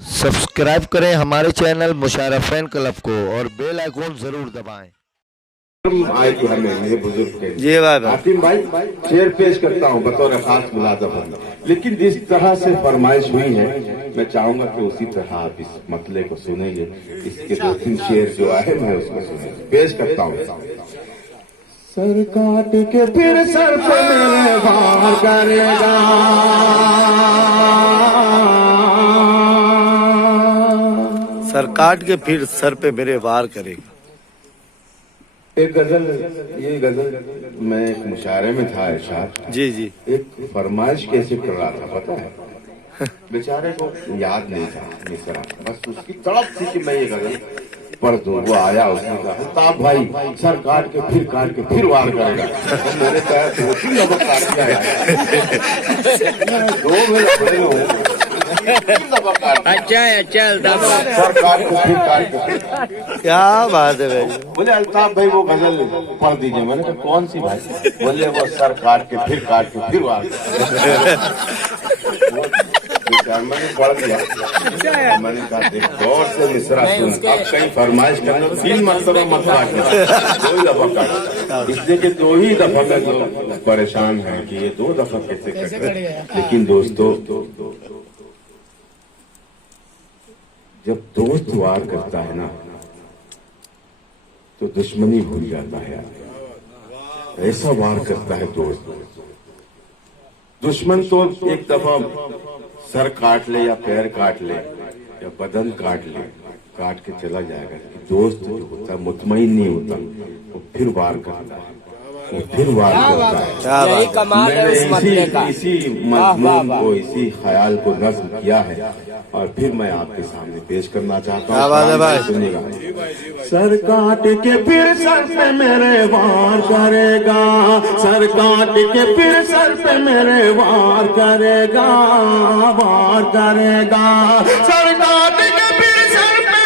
Subscribe करें हमारे channel मुशारफ fan club को और बेल आइकॉन जरूर दबाएं। आए कि हमें मेरे बुजुर्ग के जी भाई हातिम भाई शेर पेश करता हूँ बतौर खास मुलाज़म, लेकिन जिस तरह से फरमाइश हुई है मैं चाहूंगा कि उसी तरह आप इस मतले को सुनेंगे। इसके दो तीन शेर जो आए मैं उसको सुनेंगे। पेश करता हूँ। सर काट के फिर सर पे मेरे वार करेगा, सर काट के फिर सर पे मेरे वार करेगा। एक गजल, ये गजल मैं एक मुशायरे में था इरशाद। जी जी। एक फरमाइश कैसे कर रहा था पता है, बेचारे को याद नहीं था मिसरा, बस उसकी तड़प थी कि मैं ये गजल पढ़ दूं। वो आया, उसने कहा अल्ताफ भाई सर काट के फिर वार करेगा। तो मैंने कहा दो तीन दफा काट के आया, दो में लफड़े में हूँ, अच्छा सर काट के क्या बात है भाई। बोले अल्ताफ भाई वो गजल पढ़ दीजिए। मैंने कहा कौन सी भाई? बोले वो सर काट के फिर वार। मैंने पढ़ दिया। मैंने कहा देख गौर से मिसरा सुन, अब कहीं फरमाइश करना 3 मरतबा मत काटना, 2 दफा काट, इसलिए कि 2 ही दफा में लोग परेशान हैं कि ये 2 दफा कैसे कट रहे। लेकिन दोस्तों जब दोस्त वार करता है ना तो दुश्मनी भूल जाता है। ऐसा वार करता है दोस्त। दुश्मन तो एक दफा सर काट ले या पैर काट ले या बदन काट ले, काट के चला जाएगा। दोस्त जो होता है मुतमईन नहीं होता, वो फिर वार करता है, वो फिर वार करता है। यही कमाल है उस मतले का। इसी मजमून को, इसी ख्याल को नज्म किया है और फिर मैं आपके सामने पेश करना चाहता हूँ। सुनिएगा। सर काट के फिर सर पे मेरे वार करेगा, सर काट के फिर सर पे मेरे वार करेगा, वार करेगा। सर काट के फिर सर पे,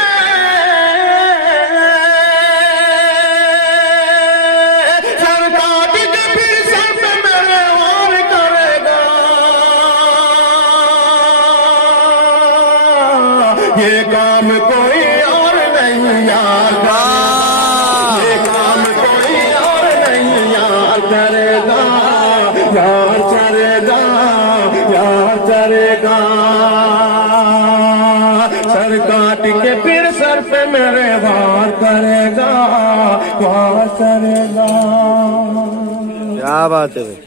सर काट के फिर सर पे मेरे वार करेगा। ये काम कोई और नहीं यार, ये काम कोई और नहीं यार करेगा, यार करेगा, यार करेगा। सर काट के फिर सर पे मेरे वार करेगा, वार करेगा। क्या बात है भाई।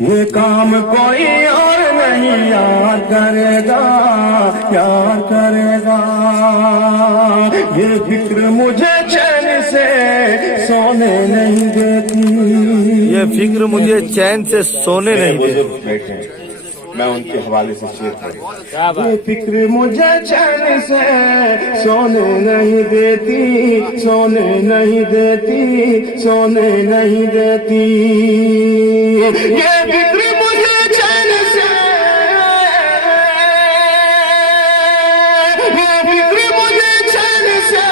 ये काम कोई और नहीं यार करेगा, यार करेगा। ये फिक्र मुझे चैन से सोने नहीं देती, ये फिक्र मुझे चैन से सोने नहीं देती। मैं उनके हवाले से शेर पढ़ूं। ये फिक्र मुझे चैन से सोने नहीं देती, सोने नहीं देती, सोने नहीं देती। ये फिक्र मुझे चैन से, ये फिक्र मुझे चैन से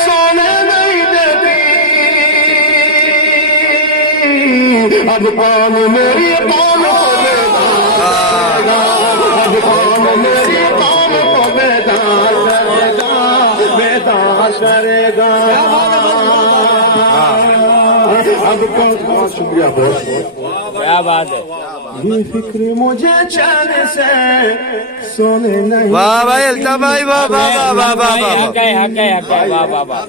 सोने नहीं देती। अब कौन मेरी कौन मेरी कौम को बेदार करेगा, बेदार करेगा। अब कौन, बहुत शुक्रिया बहुत, क्या बात है। ये फिक्र मुझे चैन से सोने नहीं। वाह भाई अल्ताफ भाई, वाह वाह वाह वाह वाह वाह। वाह वाह वाह।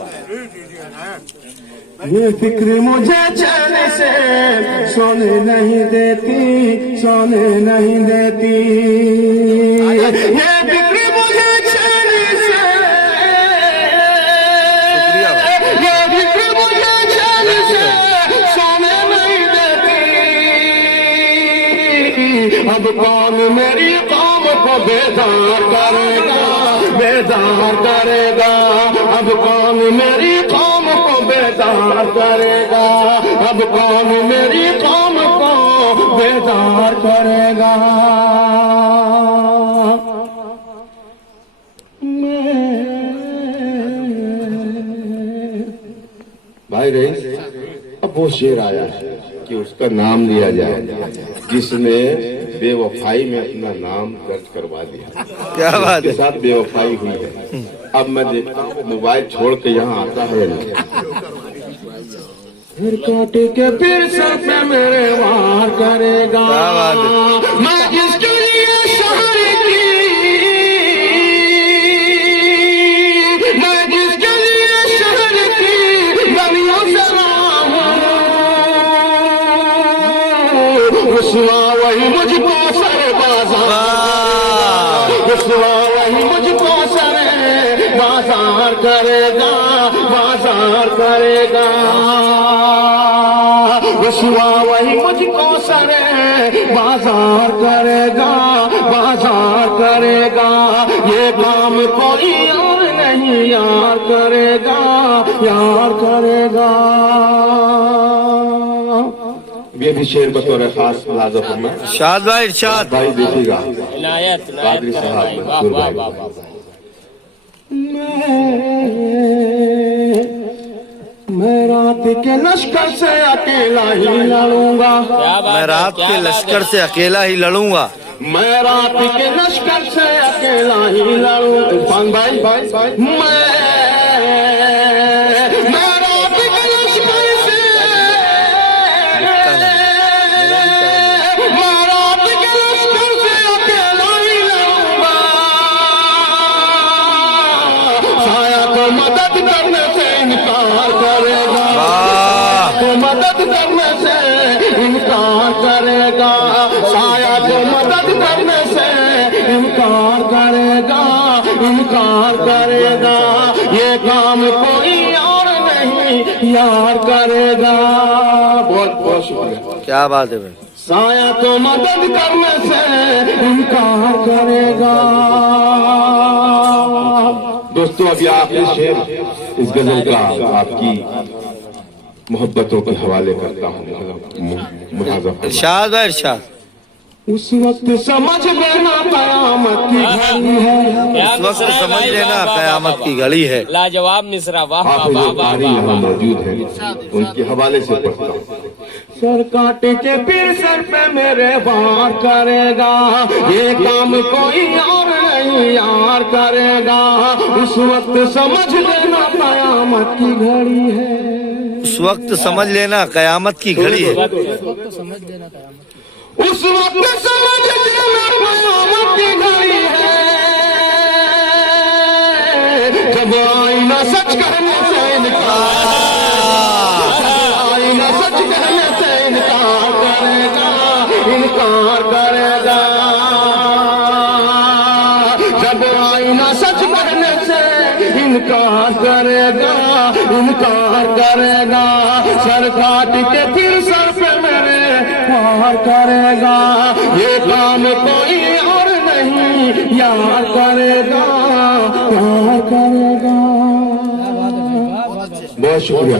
ये फिक्र मुझे चैन से सोने नहीं देती, सोने नहीं देती। ये फिक्र मुझे चैन से, ये फिक्र मुझे चैन से सोने नहीं देती। अब कौन मेरी कौम को बेदार करेगा, बेदार करेगा। अब कौन मेरी कौम को बेदार करेगा, अब कौन मेरी कौम को बेदार करेगा। भाई रईस, अब वो शेर आया कि उसका नाम लिया जाए जिसमें बेवफाई में अपना नाम दर्ज करवा दिया। क्या बात के है। साथ बेवफाई हुई है। अब मैं देखता हूँ मोबाइल छोड़ के यहाँ आता है फिर काट के फिर सर पे मेरे वार करेगा। क्या बात है। मैं जिसके लिए शहर की, मैं जिसके लिए शहर की गलियों से रुसवा वही मुझको सर बाजार, रुसवा वही मुझको सर बाजार करेगा, बाजार करेगा। रुसवा वही मुझको सर बाजार करेगा, बाजार करेगा। ये काम कोई और नहीं यार करेगा, यार करेगा। ये भी शेर बतौर खास लाजो फरमाए। इरशाद भाई, इरशाद। भाई देखिएगा इनायत कादरी इनायत साहब, भाई, वाह मंसूर वाह भाई। वाह वाह। मैं रात के लश्कर से अकेला ही लड़ूंगा, क्या बात मैं है, रात क्या के बात लश्कर है। से अकेला ही लड़ूंगा। मैं रात के लश्कर से अकेला ही लड़ूंगा। इरफान भाई, मैं रात के लश्कर से, मैं रात के लश्कर से अकेला ही लड़ूंगा। साया को मदद करने से इनकार करेगा, तो मदद करने से इनकार करेगा। साया को मदद करने से इनकार करेगा, इनकार करेगा। ये काम कोई और नहीं यार करेगा। बहुत बहुत शुक्रिया। क्या बात है भाई। साया को मदद करने से इनकार करेगा। दोस्तों अभी आखिरी शेर इस गजल का आपकी मोहब्बतों के हवाले करता हूँ। मुनाज़ा इरशाद भाई, इरशाद। उस वक्त समझ लेना कयामत की घड़ी है। क्या इस वक्त मिसरा है समझ भाई, लेना वाह, वाह, कयामत वाह, की वाह। घड़ी है। लाजवाब मिसरा, वाह वाह हाफिज़ वाह वाह कारी वाह यहाँ वाह। मौजूद हैं, उनके हवाले से पढ़ता हूँ। सर काट के फिर सर पे मेरे वार करेगा, ये काम कोई और नहीं यार करेगा। उस वक्त समझ लेना कयामत की घड़ी है। उस वक्त समझ लेना कयामत की घड़ी है। उस वक्त समझ लेना कयामत की घड़ी है। जब आईना सच कहने से इनकार, आईना सच कहने से इनकार करेगा, इनकार करेगा। जब आईना सच कहने से इनकार करेगा, इनकार करेगा। सर काट के फिर सर पे मेरे वार करेगा। ये काम कोई और नहीं यार करेगा, यार करेगा। बहुत शुक्रिया।